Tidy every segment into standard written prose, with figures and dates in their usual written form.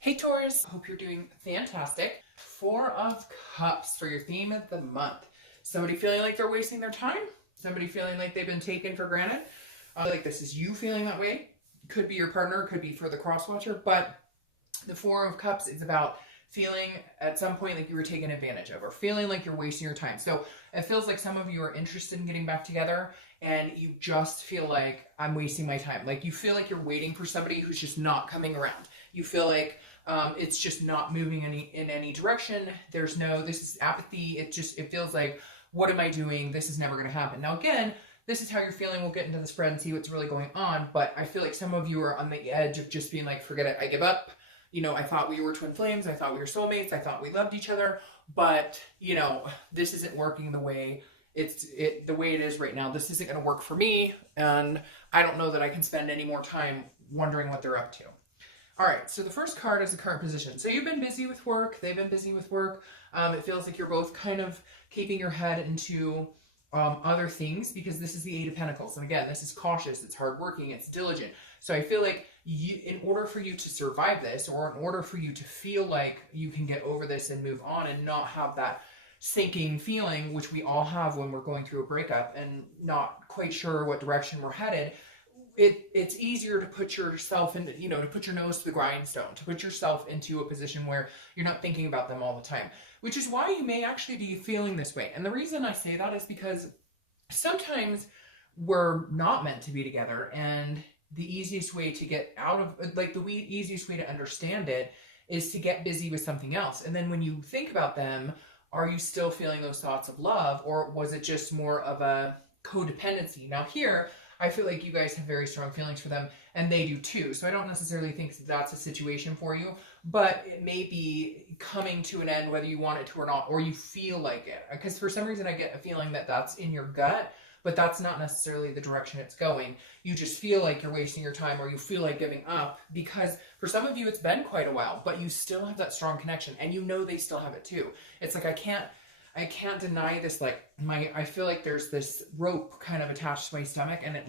Hey Taurus, hope you're doing fantastic. Four of Cups for your theme of the month. Somebody feeling like they're wasting their time? Somebody feeling like they've been taken for granted? Like this is you feeling that way? Could be your partner, could be for the cross-watcher, but the Four of Cups is about feeling at some point like you were taken advantage of or feeling like you're wasting your time. So it feels like some of you are interested in getting back together and you just feel like I'm wasting my time. Like you feel like you're waiting for somebody who's just not coming around. You feel like it's just not moving in any direction. This is apathy. It feels like, what am I doing? This is never going to happen. Now, again, this is how you're feeling. We'll get into the spread and see what's really going on. But I feel like some of you are on the edge of just being like, forget it. I give up. I thought we were twin flames. I thought we were soulmates. I thought we loved each other. But, this isn't working the way the way it is right now. This isn't going to work for me. And I don't know that I can spend any more time wondering what they're up to. All right, so the first card is the current position. So you've been busy with work. They've been busy with work. It feels like you're both kind of keeping your head into other things because this is the Eight of Pentacles. And again, this is cautious. It's hardworking. It's diligent. So I feel like in order for you to survive this, or in order for you to feel like you can get over this and move on and not have that sinking feeling, which we all have when we're going through a breakup and not quite sure what direction we're headed, it's easier to put yourself in, to put your nose to the grindstone, to put yourself into a position where you're not thinking about them all the time, which is why you may actually be feeling this way. And the reason I say that is because sometimes we're not meant to be together, and the easiest way to get out of, easiest way to understand it is to get busy with something else. And then when you think about them, are you still feeling those thoughts of love, or was it just more of a codependency? Now here, I feel like you guys have very strong feelings for them, and they do too. So I don't necessarily think that's a situation for you, but it may be coming to an end whether you want it to or not, or you feel like it. Because for some reason I get a feeling that that's in your gut, but that's not necessarily the direction it's going. You just feel like you're wasting your time, or you feel like giving up, because for some of you it's been quite a while, but you still have that strong connection, and they still have it too. It's like I can't deny this, I feel like there's this rope kind of attached to my stomach, and it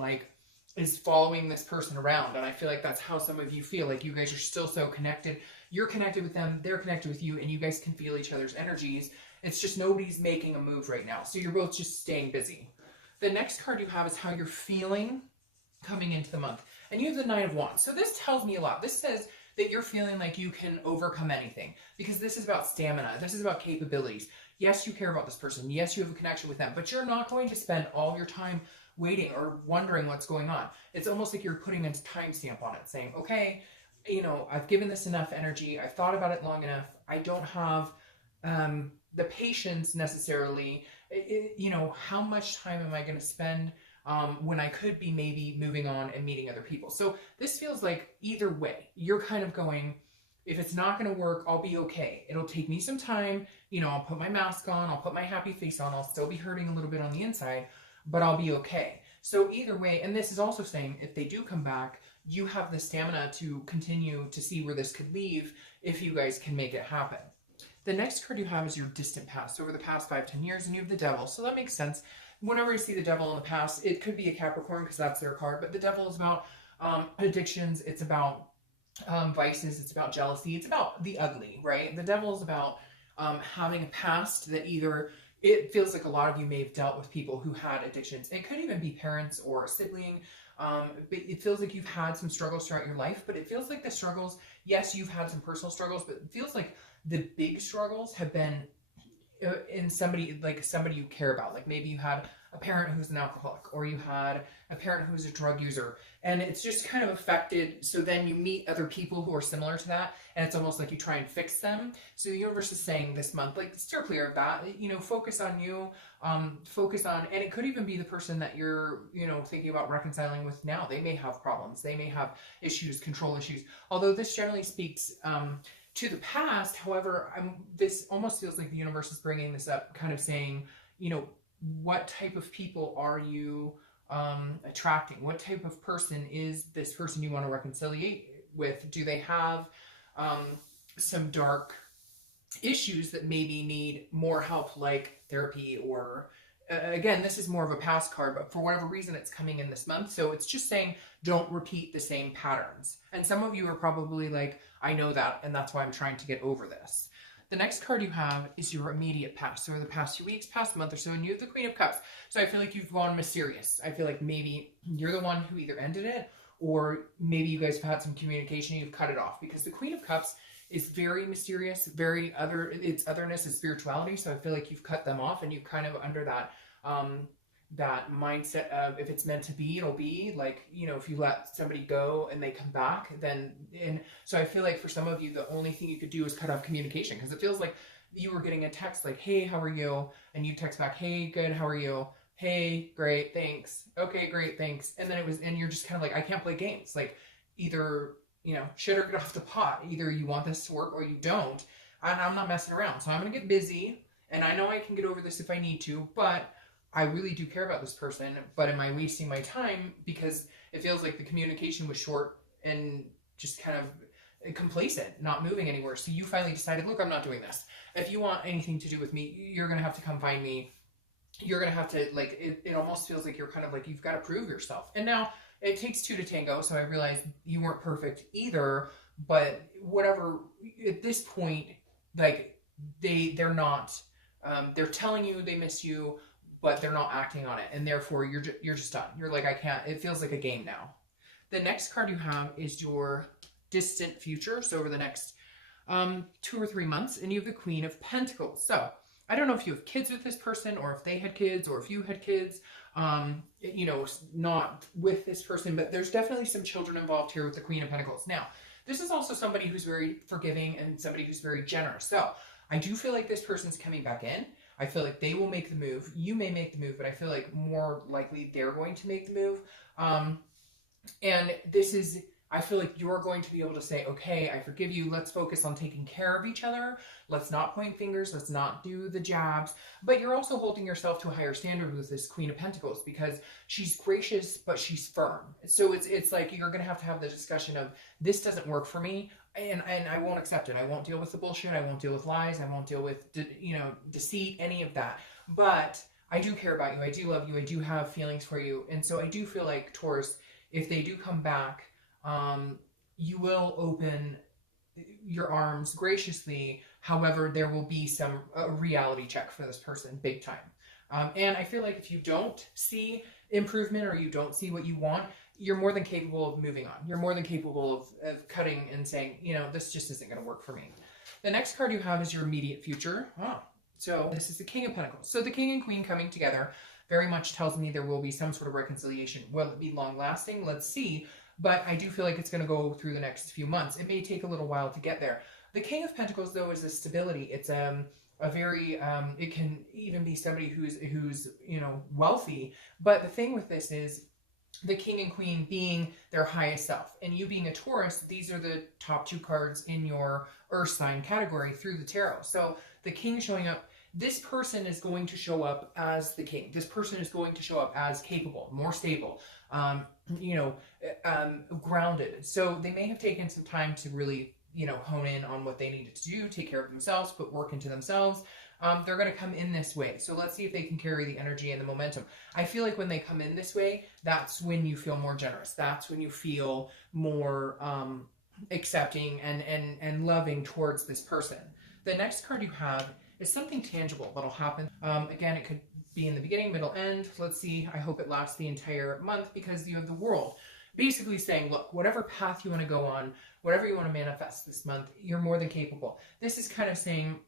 is following this person around. And I feel like that's how some of you feel, like you guys are still so connected. You're connected with them, they're connected with you, and you guys can feel each other's energies. It's just nobody's making a move right now. So you're both just staying busy. The next card you have is how you're feeling coming into the month. And you have the Nine of Wands. So this tells me a lot. This says that you're feeling like you can overcome anything, because this is about stamina. This is about capabilities. Yes, you care about this person. Yes, you have a connection with them, but you're not going to spend all your time waiting or wondering what's going on. It's almost like you're putting a timestamp on it, saying, okay, I've given this enough energy. I've thought about it long enough. I don't have the patience necessarily. How much time am I going to spend when I could be maybe moving on and meeting other people? So this feels like either way, you're kind of going, if it's not going to work, I'll be okay. It'll take me some time. I'll put my mask on. I'll put my happy face on. I'll still be hurting a little bit on the inside, but I'll be okay. So either way, and this is also saying if they do come back, you have the stamina to continue to see where this could lead if you guys can make it happen. The next card you have is your distant past, over the past 5-10 years, and you have the Devil. So that makes sense. Whenever you see the Devil in the past, it could be a Capricorn because that's their card, but the Devil is about addictions. It's about vices. It's about jealousy. It's about the ugly, right? The Devil is about having a past that it feels like a lot of you may have dealt with people who had addictions. It could even be parents or a sibling. But it feels like you've had some struggles throughout your life, but it feels like the struggles, yes, you've had some personal struggles, but it feels like the big struggles have been in somebody you care about. Like maybe you had a parent who's an alcoholic, or you had a parent who's a drug user, and it's just kind of affected. So then you meet other people who are similar to that, and it's almost like you try and fix them. So the universe is saying this month, steer clear of that. Focus on you, focus on, and it could even be the person that you're, thinking about reconciling with now. They may have problems. They may have issues, control issues. Although this generally speaks to the past. However, this almost feels like the universe is bringing this up, kind of saying, what type of people are you attracting? What type of person is this person you want to reconcile with? Do they have some dark issues that maybe need more help, like therapy or again, this is more of a past card, but for whatever reason, it's coming in this month. So it's just saying, don't repeat the same patterns. And some of you are probably like, I know that, and that's why I'm trying to get over this. The next card you have is your immediate past. So the past 2 weeks, past month or so, and you have the Queen of Cups. So I feel like you've gone mysterious. I feel like maybe you're the one who either ended it, or maybe you guys have had some communication and you've cut it off, because the Queen of Cups is very mysterious, very it's otherness and spirituality. So I feel like you've cut them off, and you kind of under that that mindset of, if it's meant to be, it'll be. Like, you know, if you let somebody go and they come back, then, and so I feel like for some of you, the only thing you could do is cut off communication, because it feels like you were getting a text like, hey, how are you? And you text back, hey, good, how are you? Hey, great, thanks. Okay, great, thanks. And then it was, and you're just kind of like, I can't play games. Like, either, you know, shit or get off the pot. Either you want this to work or you don't. And I'm not messing around. So I'm going to get busy, and I know I can get over this if I need to, but I really do care about this person. But am I wasting my time? Because it feels like the communication was short and just kind of complacent, not moving anywhere. So you finally decided, look, I'm not doing this. If you want anything to do with me, you're going to have to come find me. You're going to have to, like, it almost feels like you're kind of like, you've got to prove yourself. And now it takes two to tango. So I realized you weren't perfect either, but whatever, at this point, like, they're not, they're telling you they miss you, but they're not acting on it. And therefore you're just done. You're like, I can't, it feels like a game now. The next card you have is your distant future. So over the next 2 or 3 months, and you have the Queen of Pentacles. So I don't know if you have kids with this person, or if they had kids, or if you had kids, you know, not with this person, but there's definitely some children involved here with the Queen of Pentacles. Now, this is also somebody who's very forgiving and somebody who's very generous. So I do feel like this person's coming back in. I feel like they will make the move. You may make the move, but I feel like more likely they're going to make the move. And this is, I feel like you're going to be able to say, okay, I forgive you. Let's focus on taking care of each other. Let's not point fingers. Let's not do the jabs. But you're also holding yourself to a higher standard with this Queen of Pentacles, because she's gracious, but she's firm. So it's like you're going to have the discussion of, this doesn't work for me, and I won't accept it. I won't deal with the bullshit. I won't deal with lies. I won't deal with, you know, deceit, any of that. But I do care about you. I do love you. I do have feelings for you. And so I do feel like, Taurus, if they do come back, you will open your arms graciously. However, there will be some reality check for this person, big time. And I feel like if you don't see improvement, or you don't see what you want, you're more than capable of moving on. You're more than capable of cutting and saying, you know, this just isn't going to work for me. The next card you have is your immediate future. So this is the King of Pentacles. So the King and Queen coming together very much tells me there will be some sort of reconciliation. Will it be long lasting? Let's see. But I do feel like it's going to go through the next few months. It may take a little while to get there. The King of Pentacles, though, is a stability. It's a very, it can even be somebody who's, you know, wealthy. But the thing with this is, the King and Queen being their highest self, and you being a Taurus, these are the top 2 cards in your Earth sign category through the tarot. So the King showing up, this person is going to show up as the King. This person is going to show up as capable, more stable, you know, grounded. So they may have taken some time to really, you know, hone in on what they needed to do, take care of themselves, put work into themselves. They're going to come in this way. So let's see if they can carry the energy and the momentum. I feel like when they come in this way, that's when you feel more generous. That's when you feel more accepting and loving towards this person. The next card you have is something tangible that'll happen. Again, it could be in the beginning, middle, end. Let's see. I hope it lasts the entire month, because you have the World basically saying, look, whatever path you want to go on, whatever you want to manifest this month, you're more than capable. This is kind of saying,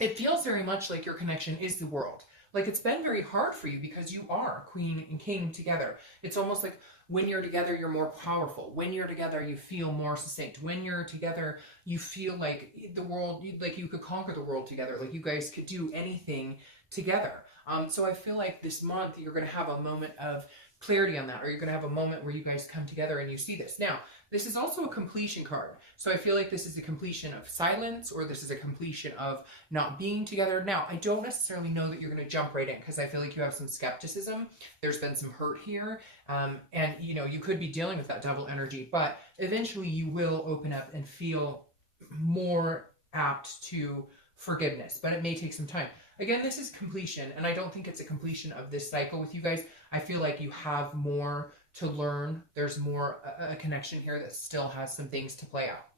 it feels very much like your connection is the World. Like, it's been very hard for you because you are Queen and King together. It's almost like when you're together, you're more powerful. When you're together, you feel more succinct. When you're together, you feel like the world, like you could conquer the world together. Like you guys could do anything together. So I feel like this month, you're going to have a moment of clarity on that, or you're going to have a moment where you guys come together and you see this. Now, this is also a completion card. So I feel like this is a completion of silence, or this is a completion of not being together. Now, I don't necessarily know that you're going to jump right in, because I feel like you have some skepticism. There's been some hurt here. And, you know, you could be dealing with that double energy, but eventually you will open up and feel more apt to forgiveness, but it may take some time. Again, this is completion, and I don't think it's a completion of this cycle with you guys. I feel like you have more to learn. There's more a connection here that still has some things to play out.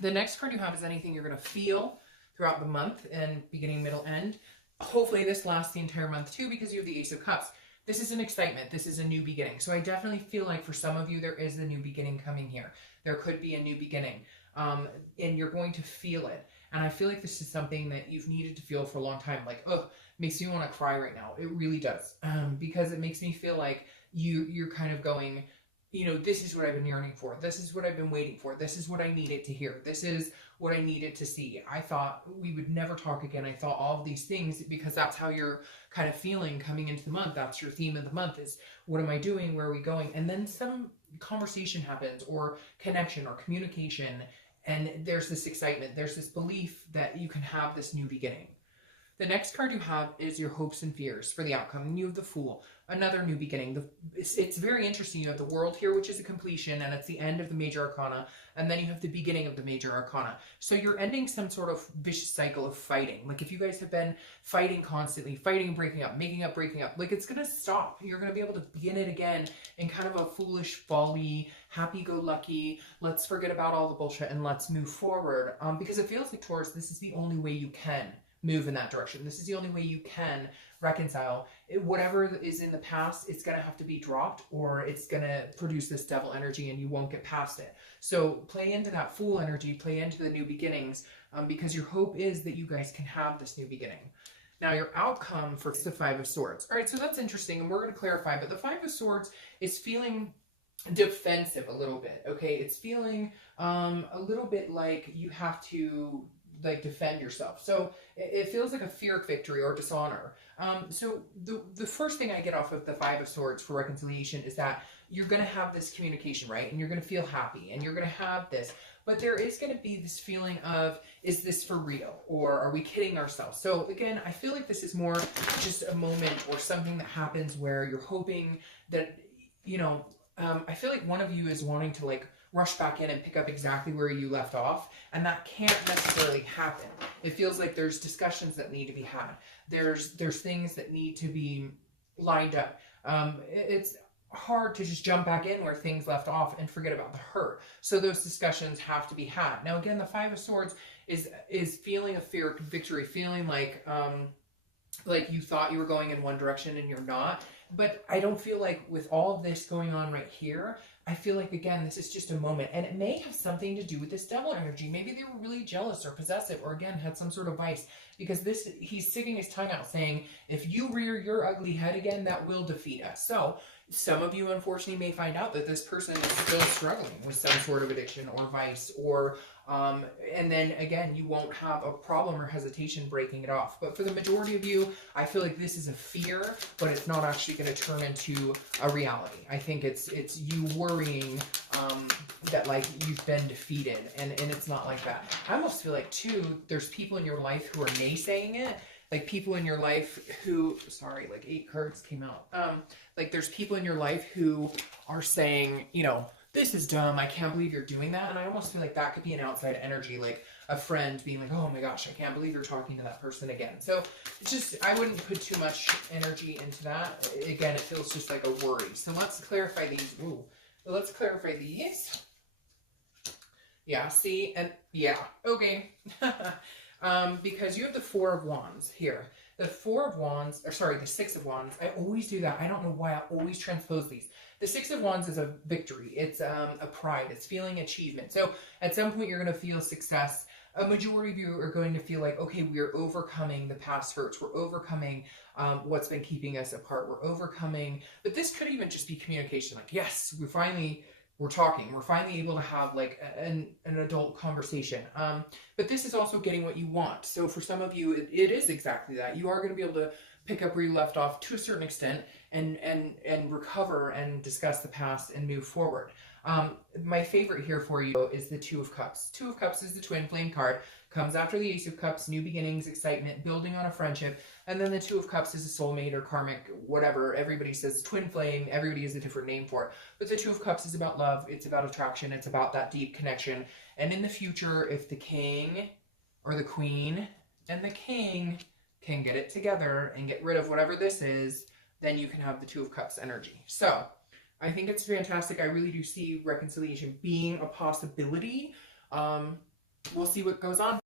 The next card you have is anything you're going to feel throughout the month and beginning, middle, end. Hopefully this lasts the entire month too, because you have the Ace of Cups. This is an excitement. This is a new beginning. So I definitely feel like for some of you, there is a new beginning coming here. There could be a new beginning, and you're going to feel it. And I feel like this is something that you've needed to feel for a long time. Like, oh, makes me want to cry right now. It really does, because it makes me feel like you're kind of going, you know, this is what I've been yearning for. This is what I've been waiting for. This is what I needed to hear. This is what I needed to see. I thought we would never talk again. I thought all of these things, because that's how you're kind of feeling coming into the month. That's your theme of the month, is what am I doing? Where are we going? And then some conversation happens, or connection, or communication. And there's this excitement. There's this belief that you can have this new beginning. The next card you have is your hopes and fears for the outcome. And you have the Fool, another new beginning. It's very interesting. You have the World here, which is a completion, and it's the end of the major arcana. And then you have the beginning of the major arcana. So you're ending some sort of vicious cycle of fighting. Like if you guys have been fighting constantly, fighting and breaking up, making up, breaking up, like it's going to stop. You're going to be able to begin it again in kind of a foolish, folly, happy-go-lucky, let's forget about all the bullshit and let's move forward. Because it feels like, Taurus, this is the only way you can move in that direction. This is the only way you can reconcile. Whatever is in the past, it's going to have to be dropped, or it's going to produce this devil energy and you won't get past it. So play into that Fool energy, play into the new beginnings, because your hope is that you guys can have this new beginning. Now your outcome for the Five of Swords. All right, so that's interesting, and we're going to clarify, but the Five of Swords is feeling defensive a little bit, okay? It's feeling a little bit like you have to like defend yourself. So it feels like a fear of victory or dishonor. So the first thing I get off of the Five of Swords for reconciliation is that you're going to have this communication, right? And you're going to feel happy, and you're going to have this. But there is going to be this feeling of, is this for real? Or are we kidding ourselves? So again, I feel like this is more just a moment or something that happens where you're hoping that, you know, I feel like one of you is wanting to like rush back in and pick up exactly where you left off, and that can't necessarily happen. It feels like there's discussions that need to be had. There's things that need to be lined up. It's hard to just jump back in where things left off and forget about the hurt. So those discussions have to be had. Now again, the Five of Swords is feeling a fear of victory, feeling like you thought you were going in one direction and you're not. But I don't feel like with all of this going on right here, I feel like, again, this is just a moment. And it may have something to do with this devil energy. Maybe they were really jealous or possessive, or again, had some sort of vice. Because he's sticking his tongue out saying, if you rear your ugly head again, that will defeat us. So some of you, unfortunately, may find out that this person is still struggling with some sort of addiction or vice, or and then again, you won't have a problem or hesitation breaking it off. But for the majority of you, I feel like this is a fear, but it's not actually going to turn into a reality. I think it's you worrying that like you've been defeated, and it's not like that. I almost feel like too, there's people in your life who are naysaying it. Like people in your life who, sorry, like 8 cards came out. Like there's people in your life who are saying, you know, this is dumb. I can't believe you're doing that. And I almost feel like that could be an outside energy, like a friend being like, oh my gosh, I can't believe you're talking to that person again. So it's just, I wouldn't put too much energy into that. Again, it feels just like a worry. So let's clarify these. Ooh, let's clarify these. Yeah, see, and yeah, okay. Because you have the Four of Wands here. The Four of Wands, or sorry, the Six of Wands. I always do that. I don't know why I always transpose these. The Six of Wands is a victory. It's a pride. It's feeling achievement. So at some point you're going to feel success. A majority of you are going to feel like, okay, we're overcoming the past hurts. We're overcoming what's been keeping us apart. We're overcoming, but this could even just be communication. Like, yes, we're talking. We're finally able to have like an adult conversation. But this is also getting what you want. So for some of you, it is exactly that. You are going to be able to pick up where you left off to a certain extent and recover and discuss the past and move forward. My favorite here for you is the Two of Cups. Two of Cups is the twin flame card. Comes after the Ace of Cups, new beginnings, excitement, building on a friendship. And then the Two of Cups is a soulmate or karmic, whatever. Everybody says twin flame. Everybody has a different name for it. But the Two of Cups is about love. It's about attraction. It's about that deep connection. And in the future, if the king or the queen and the king can get it together and get rid of whatever this is, then you can have the Two of Cups energy. So I think it's fantastic. I really do see reconciliation being a possibility. We'll see what goes on.